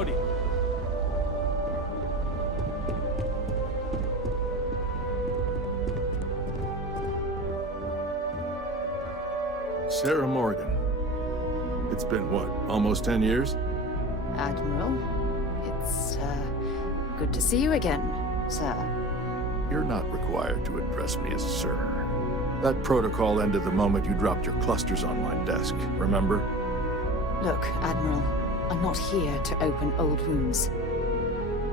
Howdy. Sarah Morgan. It's been, what, almost 10 years? Admiral, it's, good to see you again, sir. You're not required to address me as sir. That protocol ended the moment you dropped your clusters on my desk, remember? Look, Admiral, I'm not here to open old wounds.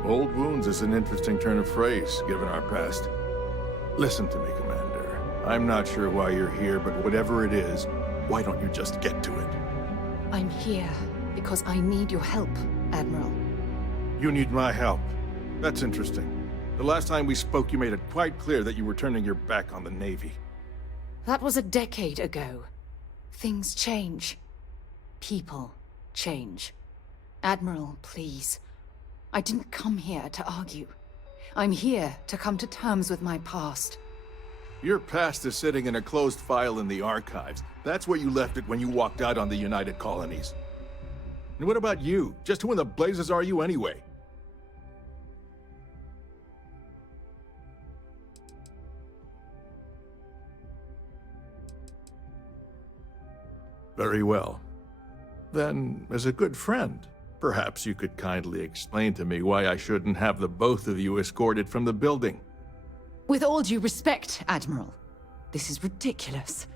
Old wounds is an interesting turn of phrase, given our past. Listen to me, Commander. I'm not sure why you're here, but whatever it is, why don't you just get to it? I'm here because I need your help, Admiral. You need my help. That's interesting. The last time we spoke, you made it quite clear that you were turning your back on the Navy. That was a decade ago. Things change. People change. Admiral, please. I didn't come here to argue. I'm here to come to terms with my past. Your past is sitting in a closed file in the archives. That's where you left it when you walked out on the United Colonies. And what about you? Just who in the blazes are you anyway? Very well. Then, as a good friend, perhaps you could kindly explain to me why I shouldn't have the both of you escorted from the building. With all due respect, Admiral, this is ridiculous.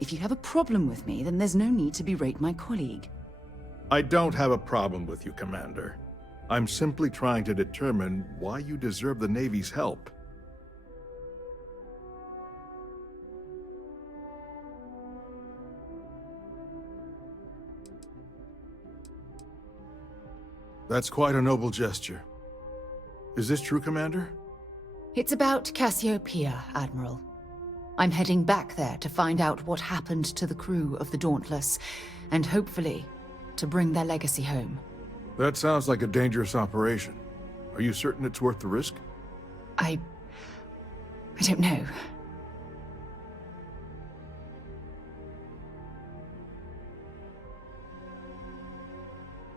If you have a problem with me, then there's no need to berate my colleague. I don't have a problem with you, Commander. I'm simply trying to determine why you deserve the Navy's help. That's quite a noble gesture. Is this true, Commander? It's about Cassiopeia, Admiral. I'm heading back there to find out what happened to the crew of the Dauntless, and hopefully, to bring their legacy home. That sounds like a dangerous operation. Are you certain it's worth the risk? I don't know.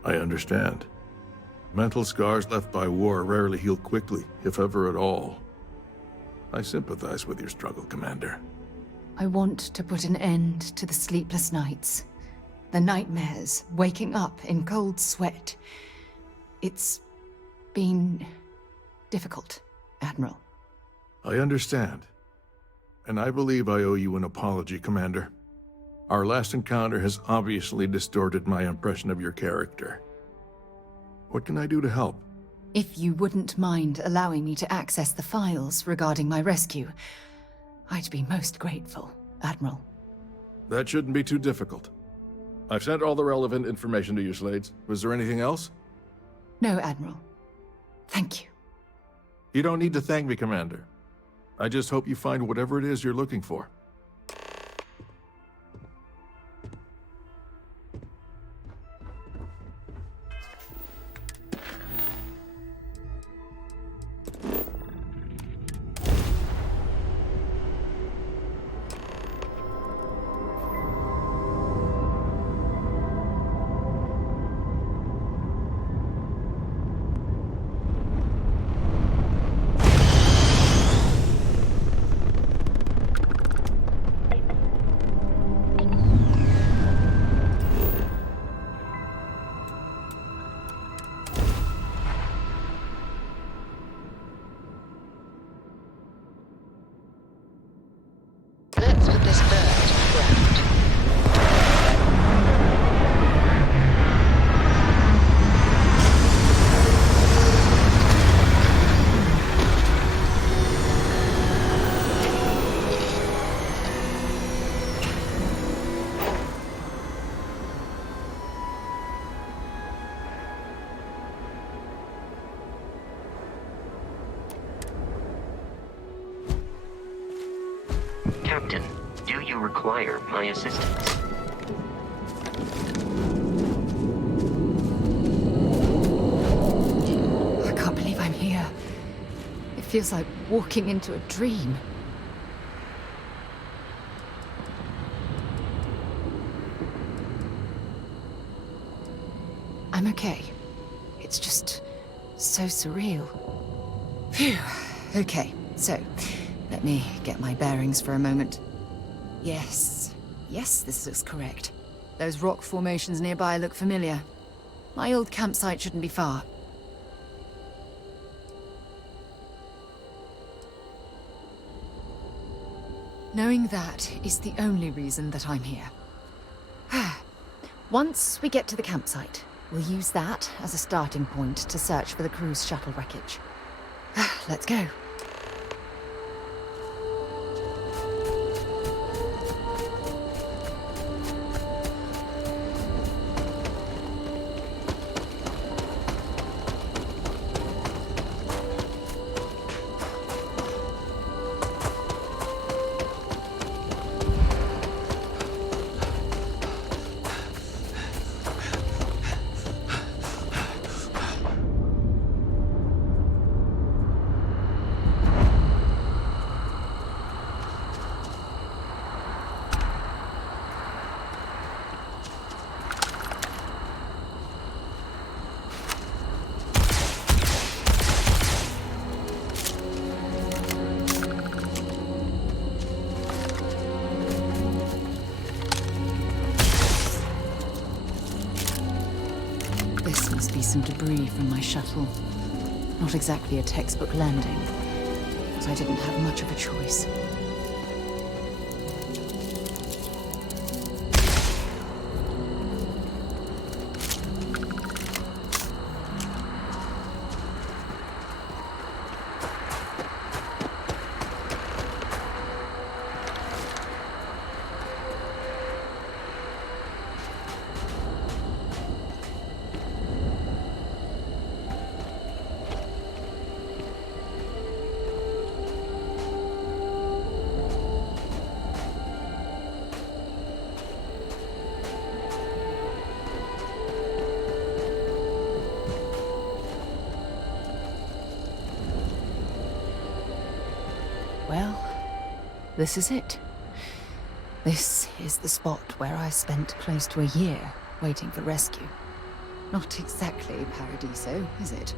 I understand. Mental scars left by war rarely heal quickly, if ever at all. I sympathize with your struggle, Commander. I want to put an end to the sleepless nights, the nightmares, waking up in cold sweat. It's been difficult, Admiral. I understand. And I believe I owe you an apology, Commander. Our last encounter has obviously distorted my impression of your character. What can I do to help? If you wouldn't mind allowing me to access the files regarding my rescue, I'd be most grateful, Admiral. That shouldn't be too difficult. I've sent all the relevant information to you, Slades. Was there anything else? No, Admiral. Thank you. You don't need to thank me, Commander. I just hope you find whatever it is you're looking for. Let's put this bird to the ground. Captain, do you require my assistance? I can't believe I'm here. It feels like walking into a dream. I'm okay. It's just so surreal. Phew. Okay, so let me get my bearings for a moment. Yes, this looks correct. Those rock formations nearby look familiar. My old campsite shouldn't be far. Knowing that is the only reason that I'm here. Once we get to the campsite, we'll use that as a starting point to search for the cruise shuttle wreckage. Let's go. This must be some debris from my shuttle. Not exactly a textbook landing, but I didn't have much of a choice. Well, this is it. This is the spot where I spent close to a year waiting for rescue. Not exactly Paradiso, is it?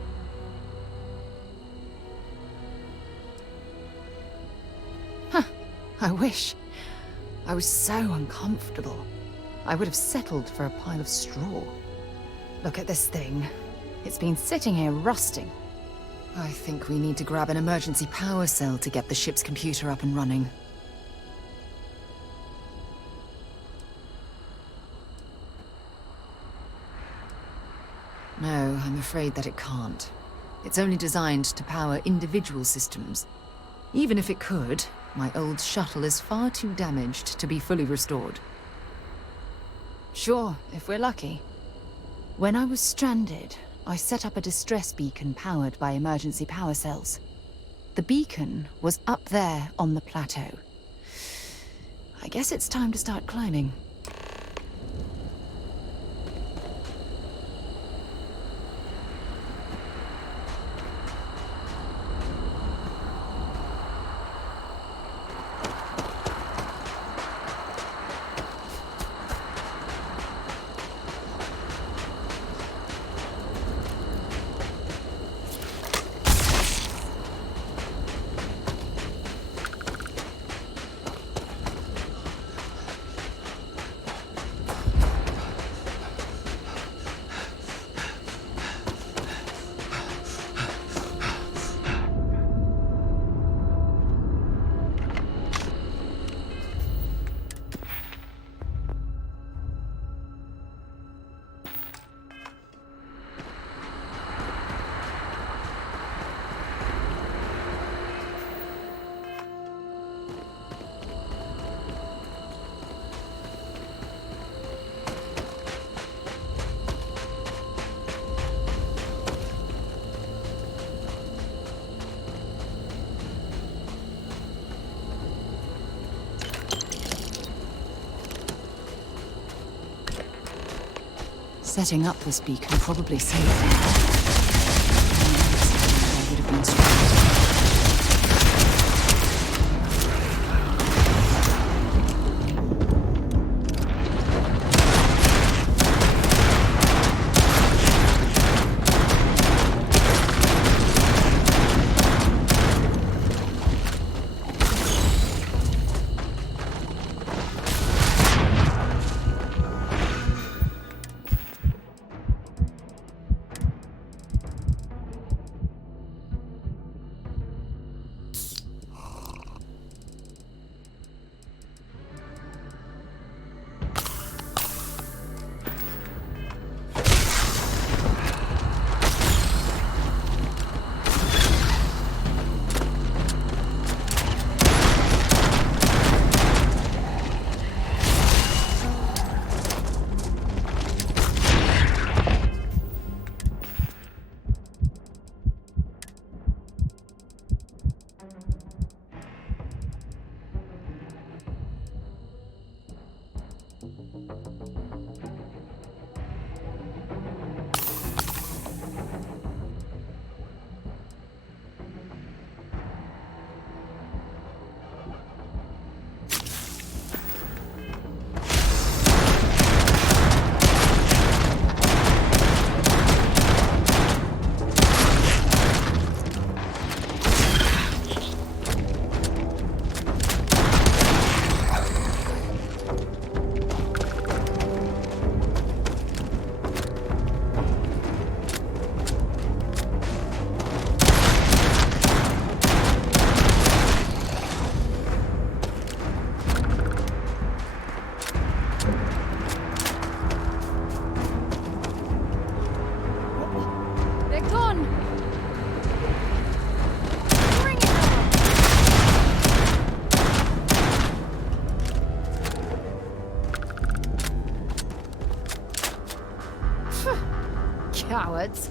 Huh, I wish. I was so uncomfortable. I would have settled for a pile of straw. Look at this thing. It's been sitting here rusting. I think we need to grab an emergency power cell to get the ship's computer up and running. No, I'm afraid that it can't. It's only designed to power individual systems. Even if it could, my old shuttle is far too damaged to be fully restored. Sure, if we're lucky. When I was stranded, I set up a distress beacon powered by emergency power cells. The beacon was up there on the plateau. I guess it's time to start climbing. Setting up this beacon probably saved me. I would have been stranded. Cowards.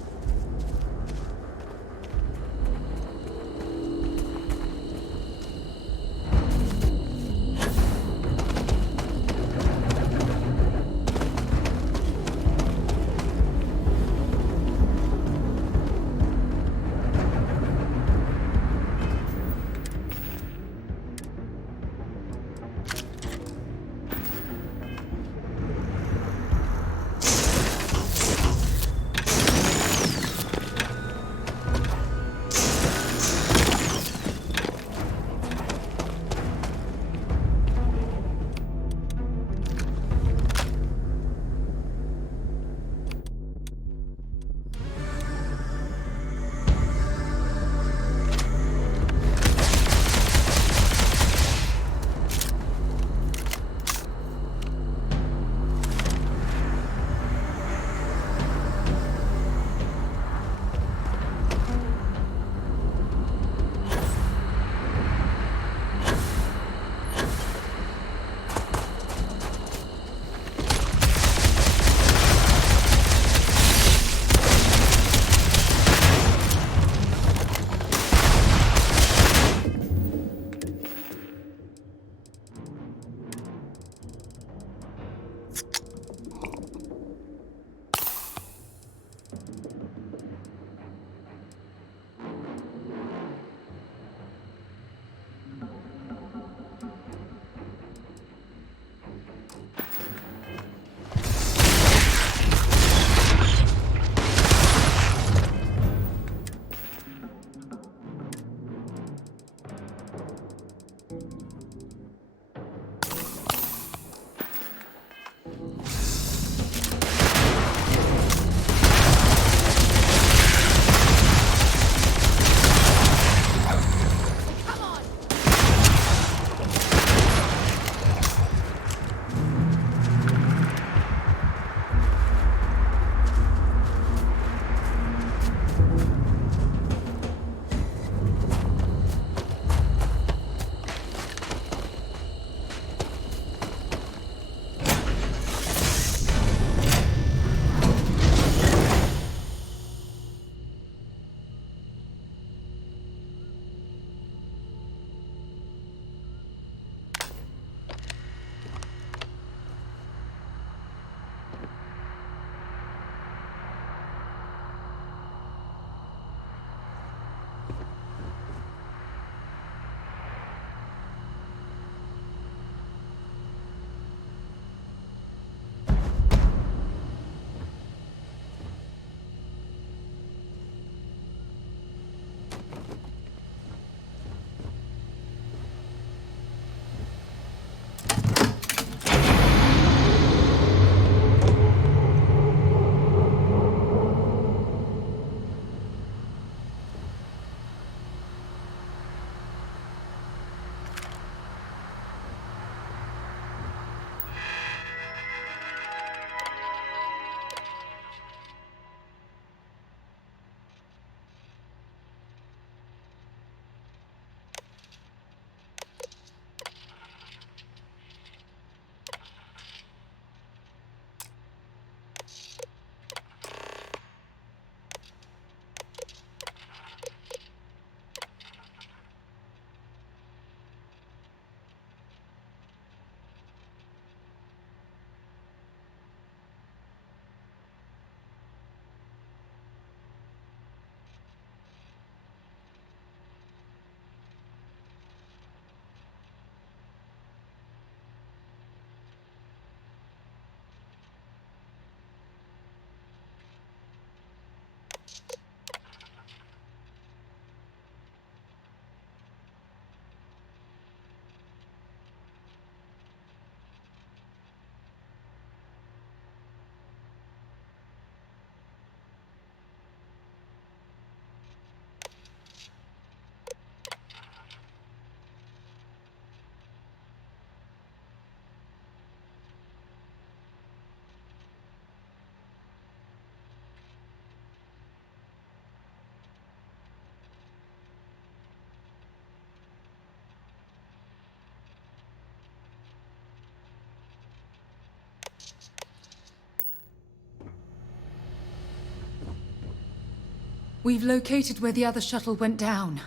We've located where the other shuttle went down.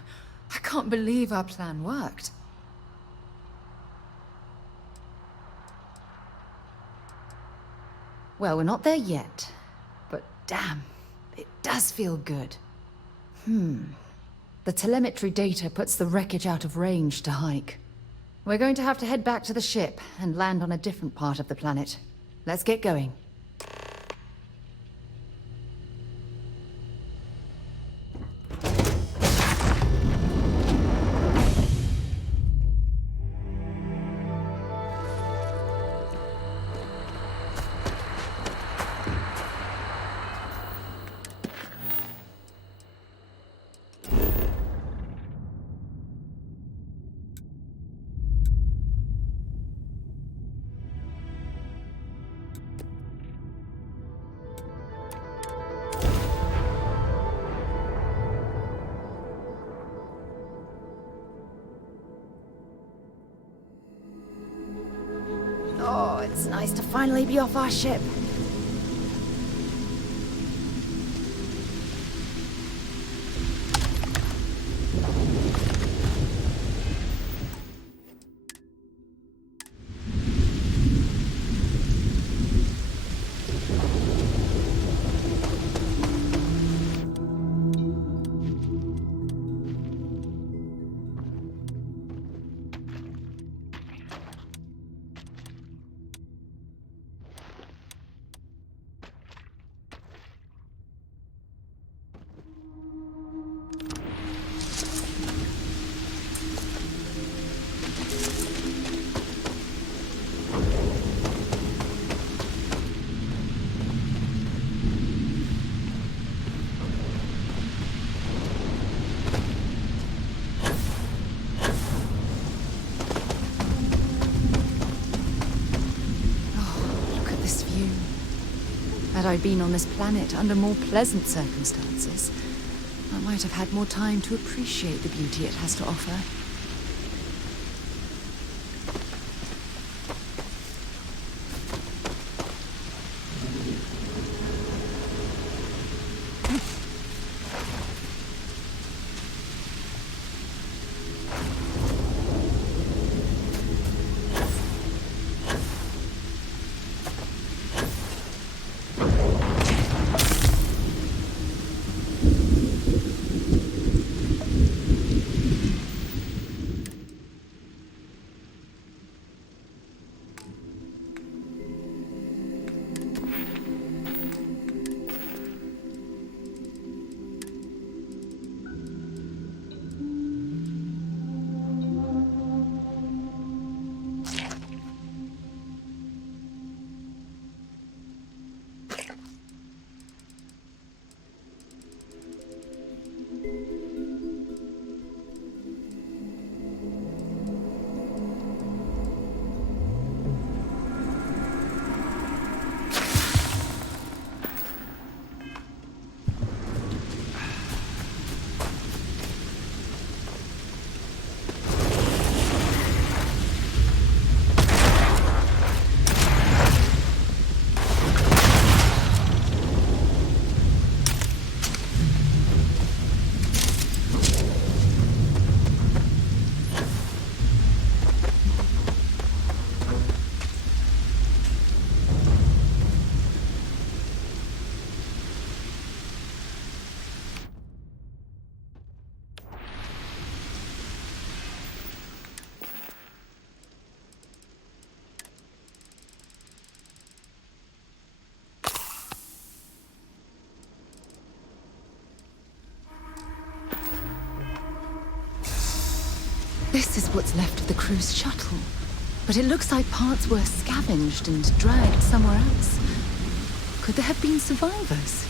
I can't believe our plan worked. Well, we're not there yet. But damn, it does feel good. The telemetry data puts the wreckage out of range to hike. We're going to have to head back to the ship and land on a different part of the planet. Let's get going. Oh, it's nice to finally be off our ship. Had I been on this planet under more pleasant circumstances, I might have had more time to appreciate the beauty it has to offer. This is what's left of the cruise shuttle. But it looks like parts were scavenged and dragged somewhere else. Could there have been survivors?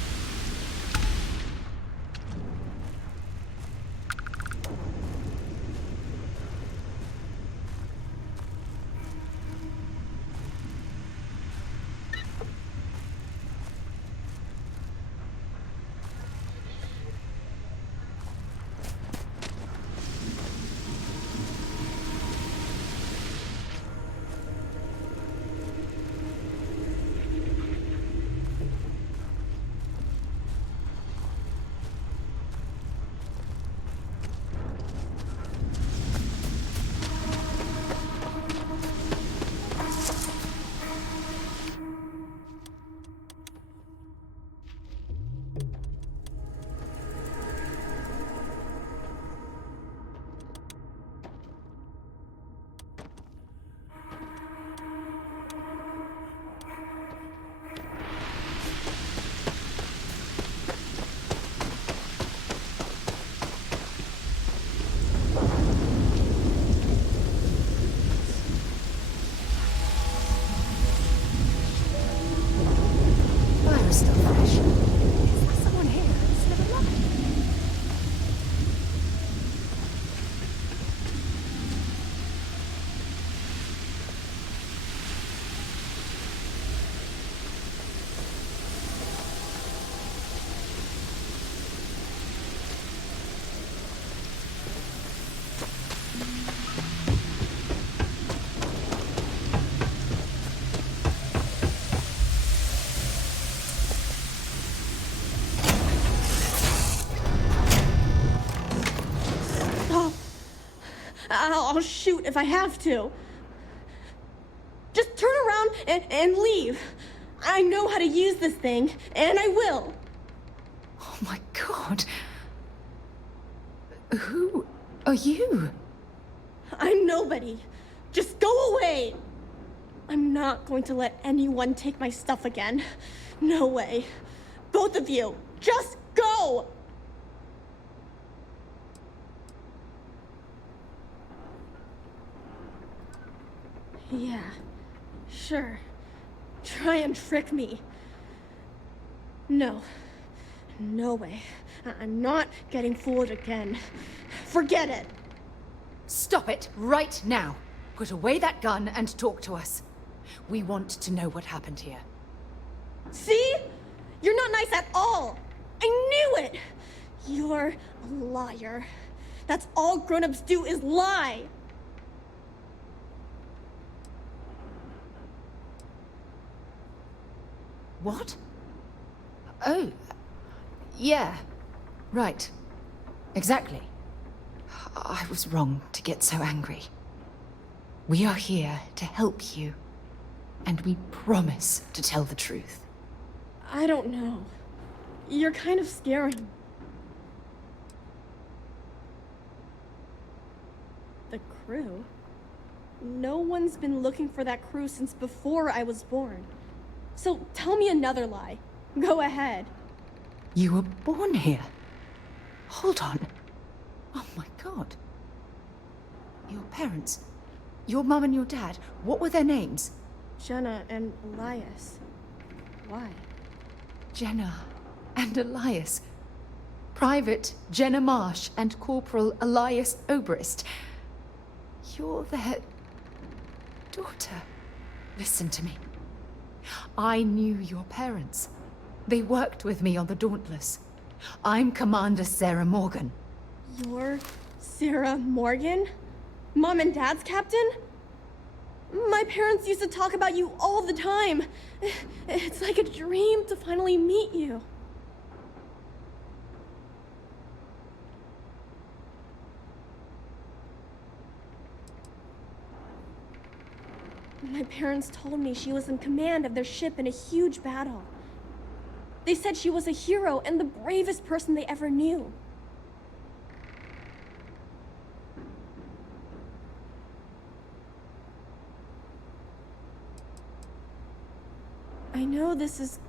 I'll shoot if I have to. Just turn around and leave. I know how to use this thing, and I will. Oh my god. Who are you? I'm nobody. Just go away. I'm not going to let anyone take my stuff again. No way. Both of you, just go! Yeah, sure. Try and trick me. No. No way. I'm not getting fooled again. Forget it. Stop it right now. Put away that gun and talk to us. We want to know what happened here. See? You're not nice at all. I knew it. You're a liar. That's all grown-ups do is lie. What? Oh, yeah. Right. Exactly. I was wrong to get so angry. We are here to help you, and we promise to tell the truth. I don't know. You're kind of scaring. The crew? No one's been looking for that crew since before I was born. So tell me another lie. Go ahead. You were born here? Hold on. Oh my god. Your parents, your mum and your dad, what were their names? Jenna and Elias. Why? Jenna and Elias. Private Jenna Marsh and Corporal Elias Obrist. You're their daughter. Listen to me. I knew your parents. They worked with me on the Dauntless. I'm Commander Sarah Morgan. You're Sarah Morgan? Mom and Dad's captain? My parents used to talk about you all the time. It's like a dream to finally meet you. My parents told me she was in command of their ship in a huge battle. They said she was a hero and the bravest person they ever knew. I know this is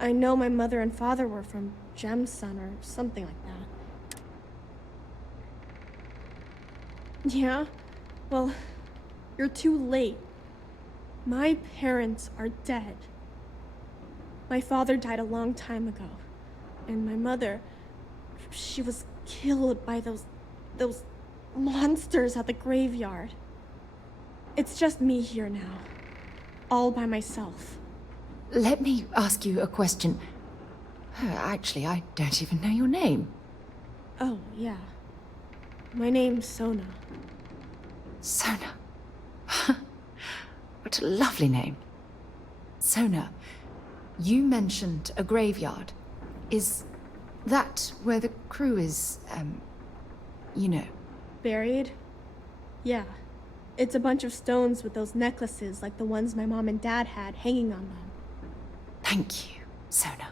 I know my mother and father were from Gemsun or something like that. Yeah? Well, you're too late. My parents are dead. My father died a long time ago. And my mother, she was killed by those monsters at the graveyard. It's just me here now. All by myself. Let me ask you a question. Actually, I don't even know your name. Oh, yeah. My name's Sona. Sona. What a lovely name. Sona, you mentioned a graveyard. Is that where the crew is, you know? Buried? Yeah. It's a bunch of stones with those necklaces like the ones my mom and dad had hanging on them. Thank you, Sona.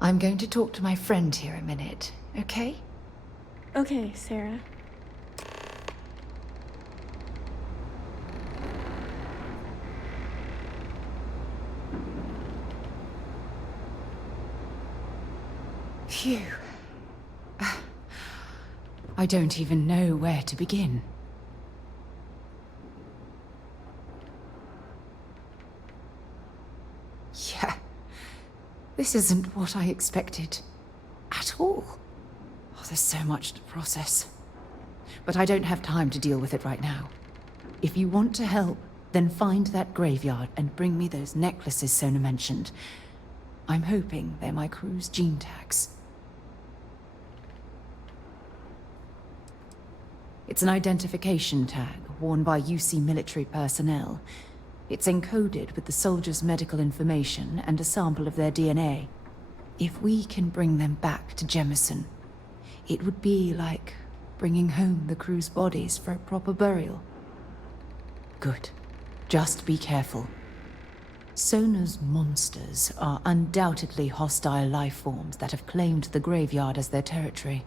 I'm going to talk to my friend here a minute, okay? Okay, Sarah. Phew. I don't even know where to begin. Yeah. This isn't what I expected. At all. Oh, there's so much to process. But I don't have time to deal with it right now. If you want to help, then find that graveyard and bring me those necklaces Sona mentioned. I'm hoping they're my crew's gene tags. It's an identification tag worn by UC military personnel. It's encoded with the soldiers' medical information and a sample of their DNA. If we can bring them back to Jemison, It would be like bringing home the crew's bodies for a proper burial. Good. Just be careful. Sona's monsters are undoubtedly hostile life forms that have claimed the graveyard as their territory.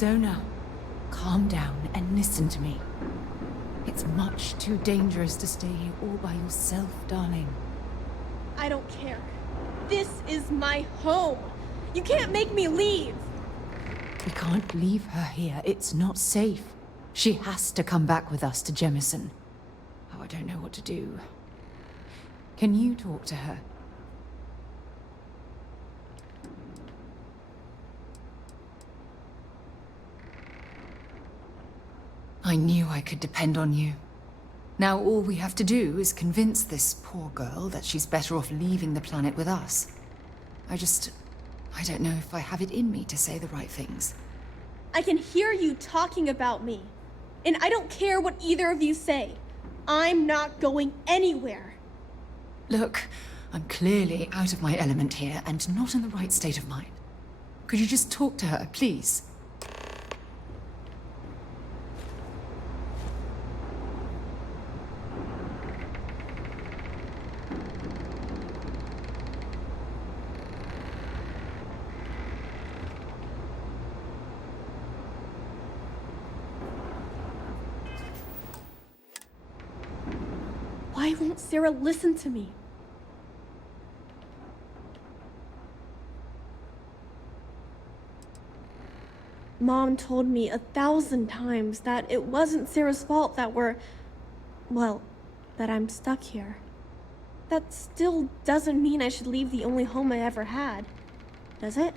Sona, calm down and listen to me. It's much too dangerous to stay here all by yourself, darling. I don't care. This is my home. You can't make me leave. We can't leave her here. It's not safe. She has to come back with us to Jemison. Oh, I don't know what to do. Can you talk to her? I knew I could depend on you. Now all we have to do is convince this poor girl that she's better off leaving the planet with us. I don't know if I have it in me to say the right things. I can hear you talking about me. And I don't care what either of you say. I'm not going anywhere. Look, I'm clearly out of my element here and not in the right state of mind. Could you just talk to her, please? Why won't Sarah listen to me? Mom told me 1,000 times that it wasn't Sarah's fault that that I'm stuck here. That still doesn't mean I should leave the only home I ever had, does it?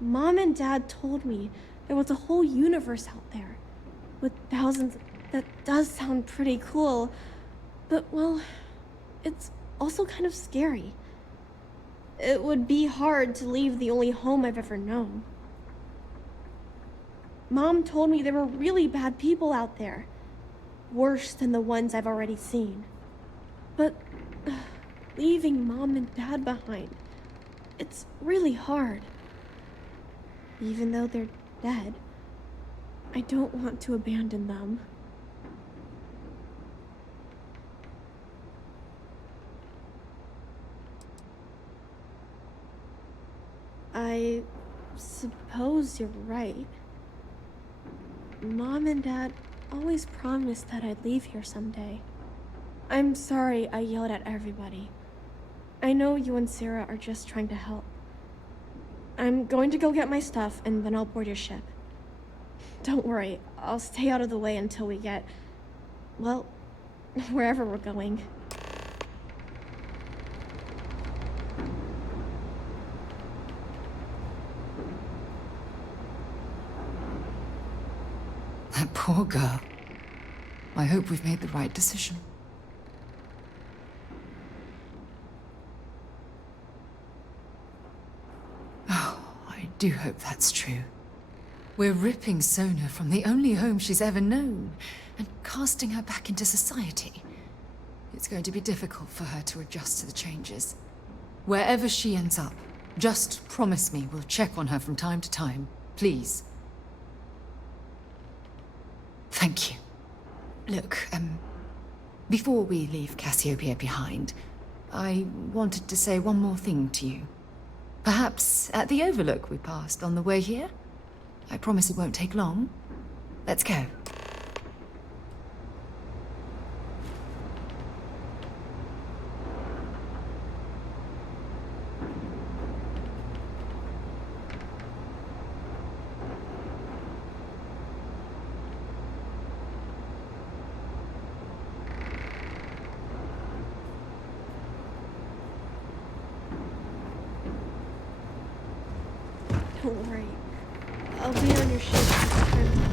Mom and Dad told me there was a whole universe out there with thousands. That does sound pretty cool, but well, it's also kind of scary. It would be hard to leave the only home I've ever known. Mom told me there were really bad people out there, worse than the ones I've already seen. But leaving Mom and Dad behind, it's really hard. Even though they're dead, I don't want to abandon them. I suppose you're right. Mom and Dad always promised that I'd leave here someday. I'm sorry I yelled at everybody. I know you and Sarah are just trying to help. I'm going to go get my stuff, and then I'll board your ship. Don't worry, I'll stay out of the way until we get, well, wherever we're going. That poor girl. I hope we've made the right decision. I do hope that's true. We're ripping Sona from the only home she's ever known and casting her back into society. It's going to be difficult for her to adjust to the changes. Wherever she ends up, just promise me we'll check on her from time to time, please. Thank you. Look, before we leave Cassiopeia behind, I wanted to say one more thing to you. Perhaps at the overlook we passed on the way here? I promise it won't take long. Let's go. Don't worry. I'll be on your ship this time.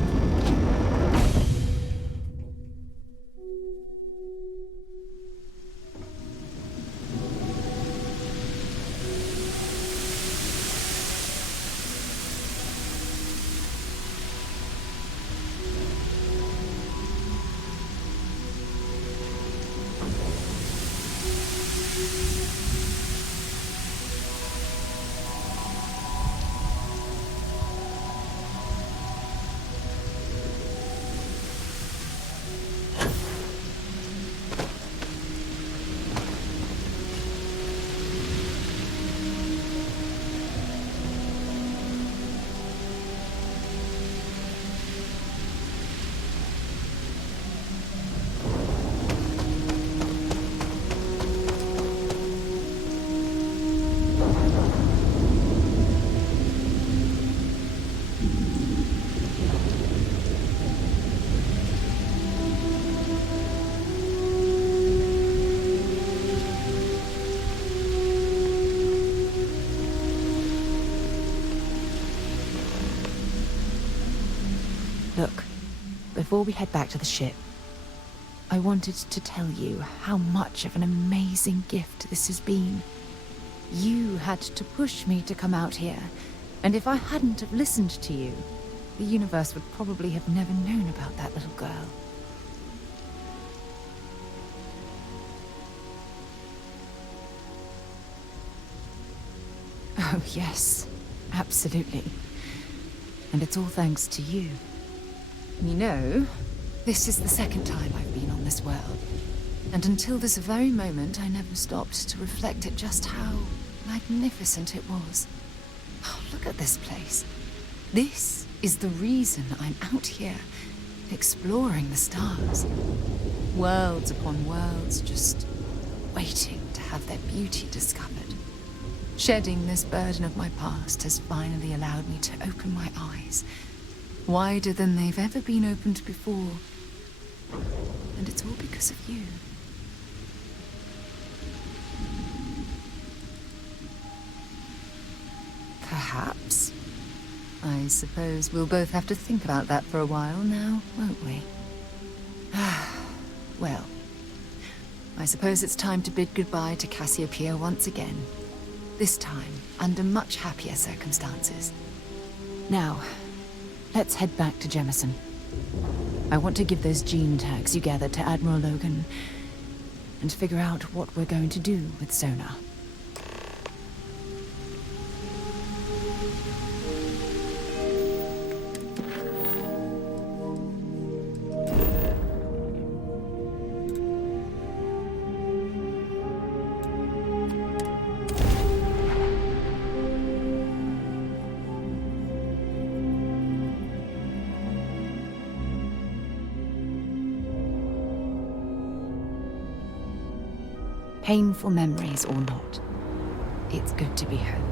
before we head back to the ship, I wanted to tell you how much of an amazing gift this has been. You had to push me to come out here, and if I hadn't have listened to you, the universe would probably have never known about that little girl. Oh, yes. Absolutely. And it's all thanks to you. You know, this is the second time I've been on this world. And until this very moment, I never stopped to reflect at just how magnificent it was. Oh, look at this place. This is the reason I'm out here, exploring the stars. Worlds upon worlds, just waiting to have their beauty discovered. Shedding this burden of my past has finally allowed me to open my eyes, wider than they've ever been opened before. And it's all because of you. Perhaps. I suppose we'll both have to think about that for a while now, won't we? Well, I suppose it's time to bid goodbye to Cassiopeia once again. This time, under much happier circumstances. Now, let's head back to Jemison. I want to give those gene tags you gathered to Admiral Logan, and figure out what we're going to do with Sona. Painful memories or not, it's good to be home.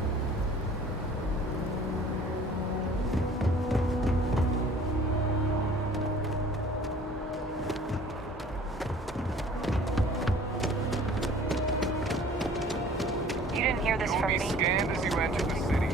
You didn't hear this from me? You'll be scanned as you enter the city.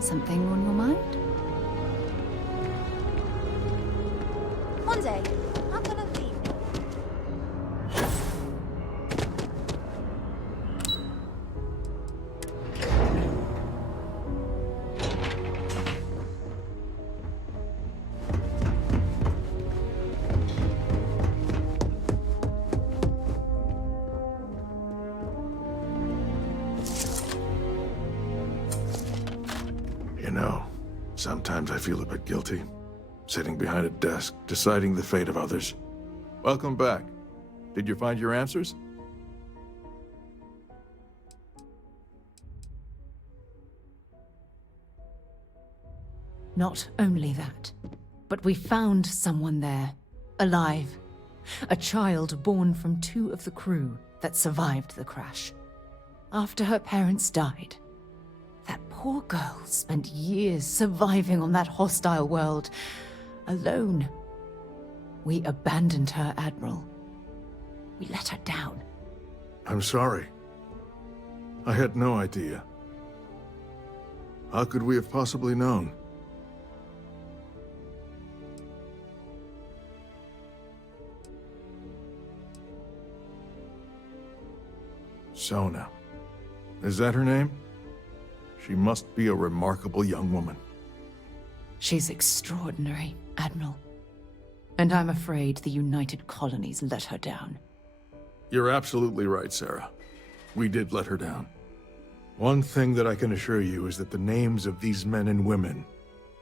Something on your mind? One day, I'm gonna leave. You know, sometimes I feel a bit guilty, sitting behind a desk, deciding the fate of others. Welcome back. Did you find your answers? Not only that, but we found someone there, alive. A child born from 2 of the crew that survived the crash. After her parents died, that poor girl spent years surviving on that hostile world, alone. We abandoned her, Admiral. We let her down. I'm sorry. I had no idea. How could we have possibly known? Sona. Is that her name? She must be a remarkable young woman. She's extraordinary, Admiral. And I'm afraid the United Colonies let her down. You're absolutely right, Sarah. We did let her down. One thing that I can assure you is that the names of these men and women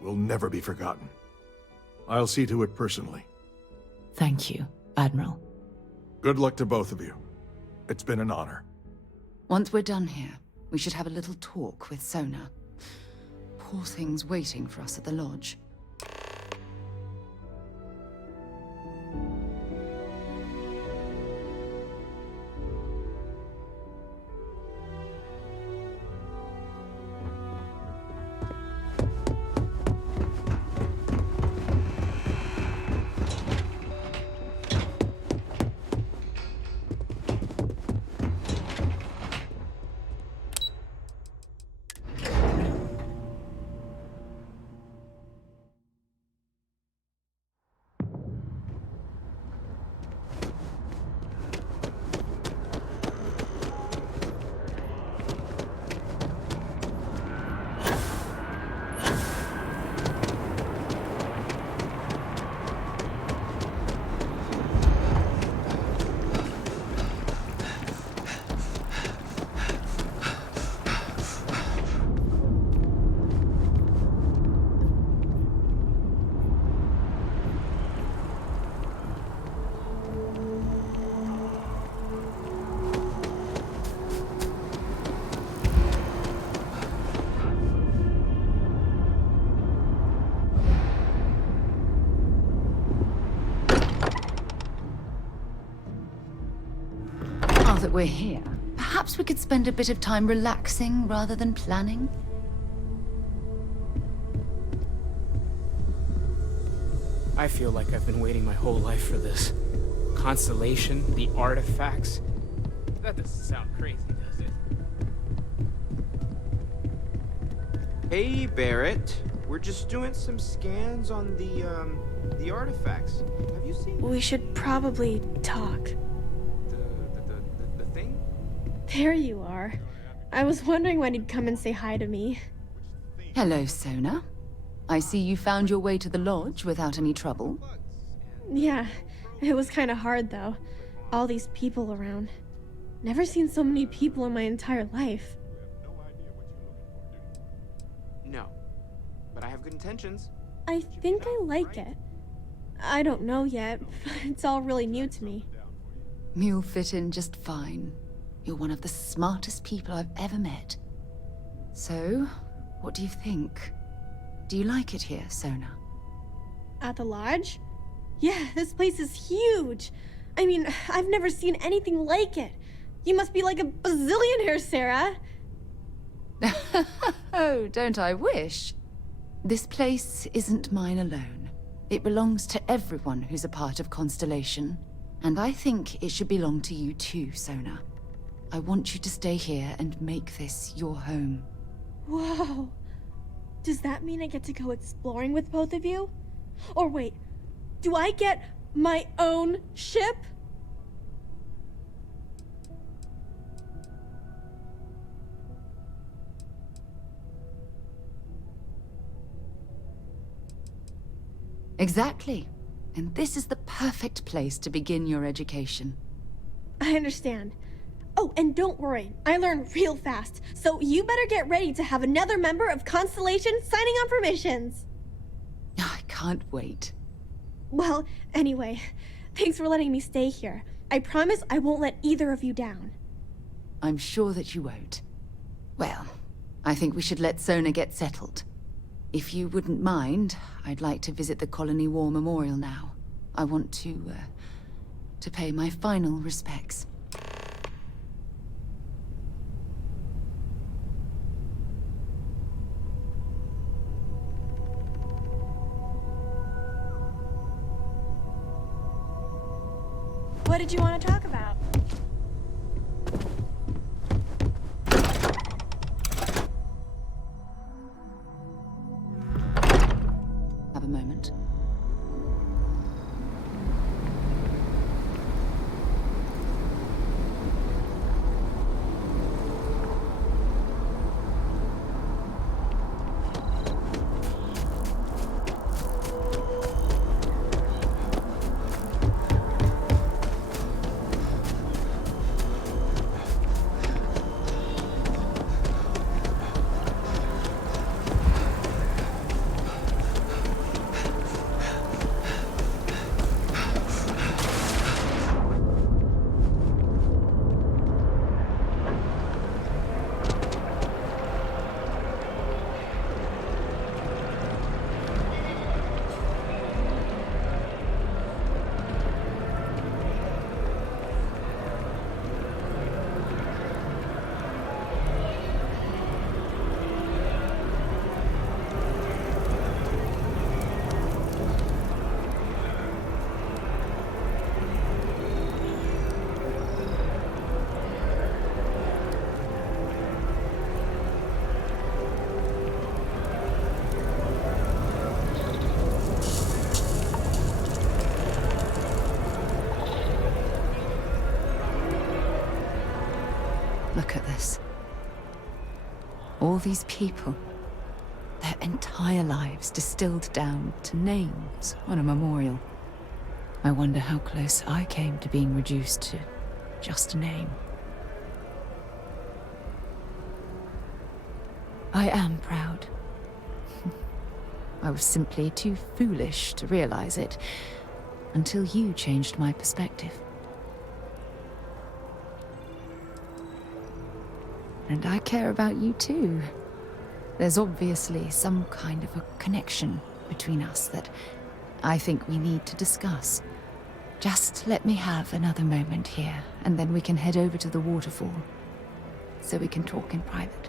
will never be forgotten. I'll see to it personally. Thank you, Admiral. Good luck to both of you. It's been an honor. Once we're done here, We should have a little talk with Sona. Poor thing's waiting for us at the lodge. Now that we're here, perhaps we could spend a bit of time relaxing rather than planning? I feel like I've been waiting my whole life for this. Constellation, the artifacts. That doesn't sound crazy, does it? Hey, Barrett. We're just doing some scans on the artifacts. Have you seen We should probably talk. the thing? There you are. I was wondering when he'd come and say hi to me. Hello, Sona. I see you found your way to the lodge without any trouble. Yeah, it was kind of hard though. All these people around. Never seen so many people in my entire life. No. But I have good intentions. I think I like it. I don't know yet. It's all really new to me. You'll fit in just fine. You're one of the smartest people I've ever met. So, what do you think? Do you like it here, Sona? At the lodge? Yeah, this place is huge. I mean, I've never seen anything like it. You must be like a bazillionaire, Sarah. Oh, don't I wish? This place isn't mine alone. It belongs to everyone who's a part of Constellation. And I think it should belong to you too, Sona. I want you to stay here and make this your home. Whoa. Does that mean I get to go exploring with both of you? Or wait, do I get my own ship? Exactly. And this is the perfect place to begin your education. I understand. Oh, and don't worry, I learn real fast, so you better get ready to have another member of Constellation signing on for missions. I can't wait. Well, anyway, thanks for letting me stay here. I promise I won't let either of you down. I'm sure that you won't. Well, I think we should let Sona get settled. If you wouldn't mind, I'd like to visit the Colony War Memorial now. I want to pay my final respects. What did you want to talk about? Have a moment. all these people, their entire lives distilled down to names on a memorial. I wonder how close I came to being reduced to just a name. I am proud. I was simply too foolish to realize it until you changed my perspective. And I care about you too. There's obviously some kind of a connection between us that I think we need to discuss. Just let me have another moment here, and then we can head over to the waterfall, so we can talk in private.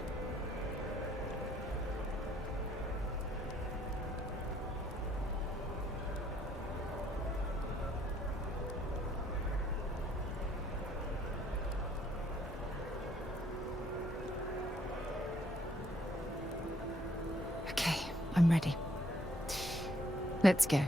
Okay, I'm ready. Let's go.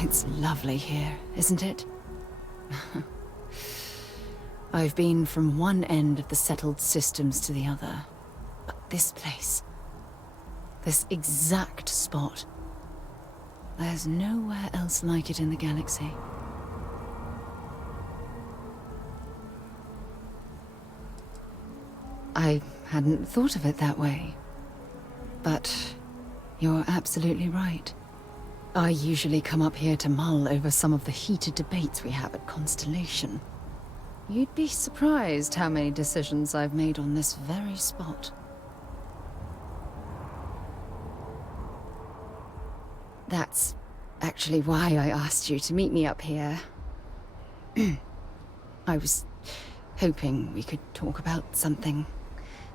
It's lovely here, isn't it? I've been from one end of the settled systems to the other. But this place, this exact spot, there's nowhere else like it in the galaxy. I hadn't thought of it that way. But you're absolutely right. I usually come up here to mull over some of the heated debates we have at Constellation. You'd be surprised how many decisions I've made on this very spot. That's actually why I asked you to meet me up here. I was hoping we could talk about something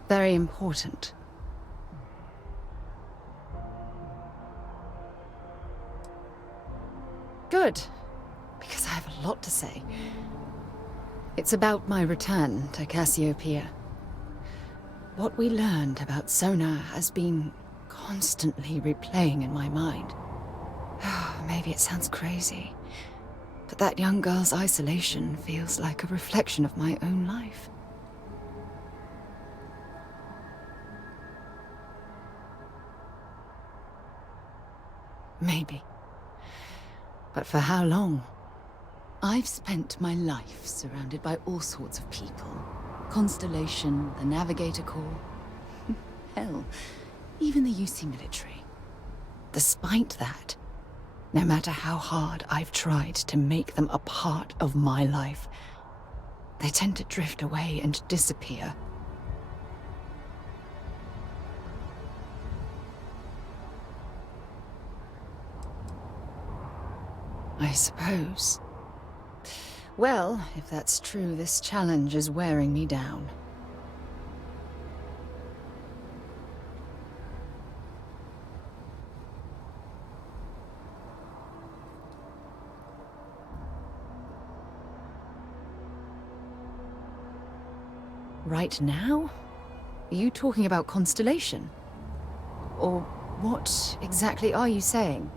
very important. Good, because I have a lot to say. It's about my return to Cassiopeia. What we learned about Sonar has been constantly replaying in my mind. Maybe it sounds crazy, but that young girl's isolation feels like a reflection of my own life. Maybe. But for how long? I've spent my life surrounded by all sorts of people. Constellation, the Navigator Corps. Hell, even the UC military. Despite that, no matter how hard I've tried to make them a part of my life, they tend to drift away and disappear. I suppose. Well, if that's true, this challenge is wearing me down. Right now? Are you talking about Constellation? Or what exactly are you saying?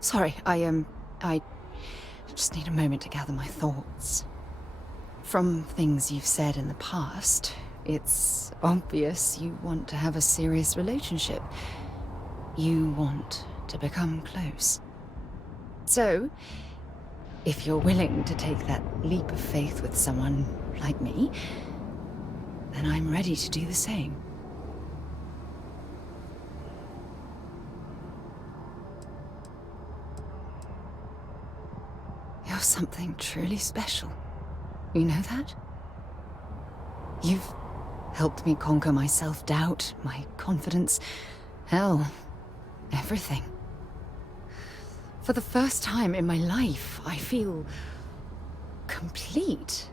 Sorry, I just need a moment to gather my thoughts. From things you've said in the past, it's obvious you want to have a serious relationship. You want to become close. So, if you're willing to take that leap of faith with someone like me, then I'm ready to do the same. You're something truly special. You know that? You've helped me conquer my self-doubt, my confidence, hell, everything. For the first time in my life, I feel complete.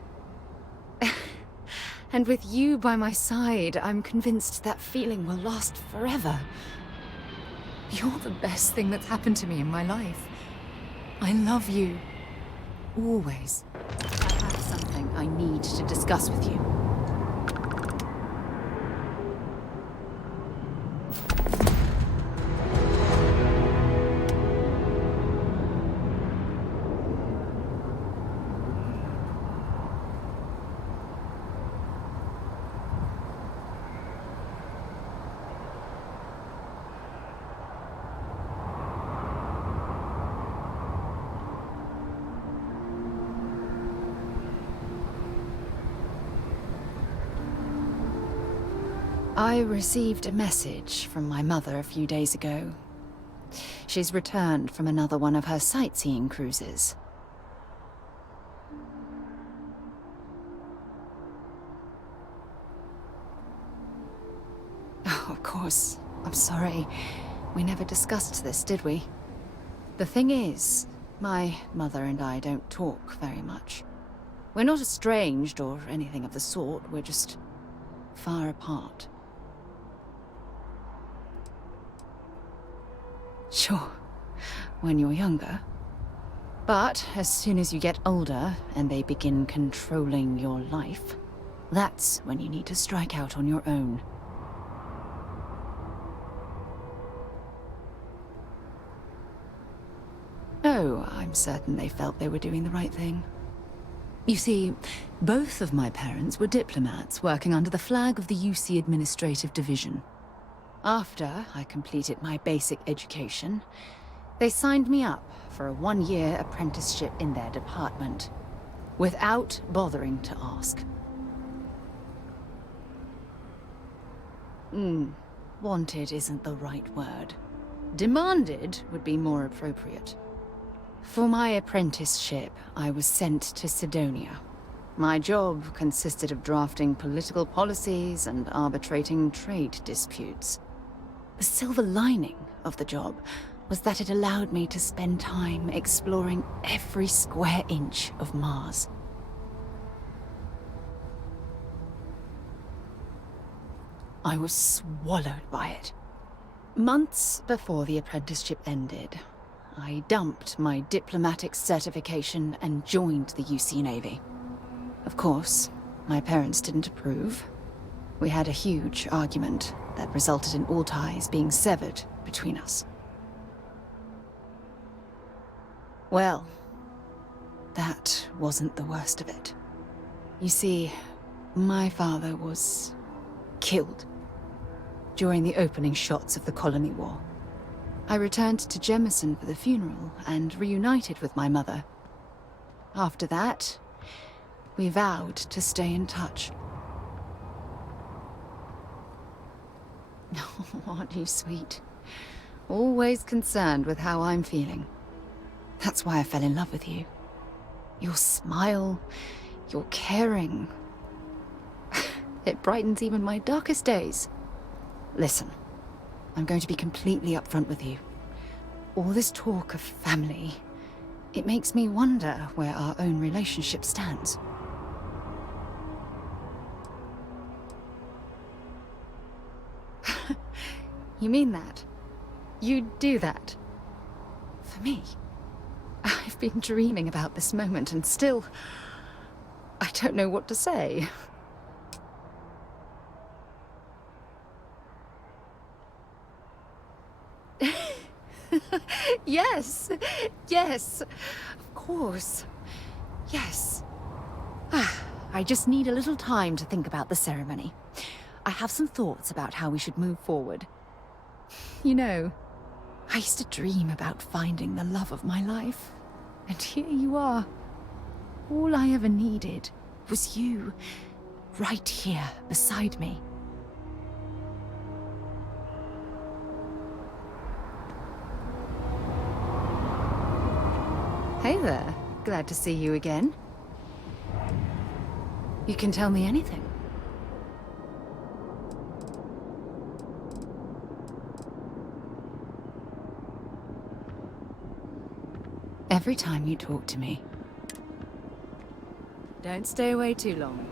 And with you by my side, I'm convinced that feeling will last forever. You're the best thing that's happened to me in my life. I love you. Always. I have something I need to discuss with you. I received a message from my mother a few days ago. She's returned from another one of her sightseeing cruises. Oh, of course. I'm sorry. We never discussed this, did we? The thing is, my mother and I don't talk very much. We're not estranged or anything of the sort. We're just far apart. Sure, when you're younger. But as soon as you get older and they begin controlling your life, that's when you need to strike out on your own. Oh, I'm certain they felt they were doing the right thing. You see, both of my parents were diplomats working under the flag of the UC Administrative Division. After I completed my basic education, they signed me up for a one-year apprenticeship in their department, without bothering to ask. Wanted isn't the right word. Demanded would be more appropriate. For my apprenticeship, I was sent to Sidonia. My job consisted of drafting political policies and arbitrating trade disputes. The silver lining of the job was that it allowed me to spend time exploring every square inch of Mars. I was swallowed by it. Months before the apprenticeship ended, I dumped my diplomatic certification and joined the UC Navy. Of course, my parents didn't approve. We had a huge argument that resulted in all ties being severed between us. Well, that wasn't the worst of it. You see, my father was killed during the opening shots of the Colony War. I returned to Jemison for the funeral and reunited with my mother. After that, we vowed to stay in touch. Aren't you sweet? Always concerned with how I'm feeling. That's why I fell in love with you. Your smile, your caring. It brightens even my darkest days. Listen, I'm going to be completely upfront with you. All this talk of family, it makes me wonder where our own relationship stands. You mean that? You'd do that? For me? I've been dreaming about this moment and still... I don't know what to say. Yes! Yes! Of course. Yes. I just need a little time to think about the ceremony. I have some thoughts about how we should move forward. You know, I used to dream about finding the love of my life. And here you are. All I ever needed was you, right here beside me. Hey there. Glad to see you again. You can tell me anything. Every time you talk to me. Don't stay away too long.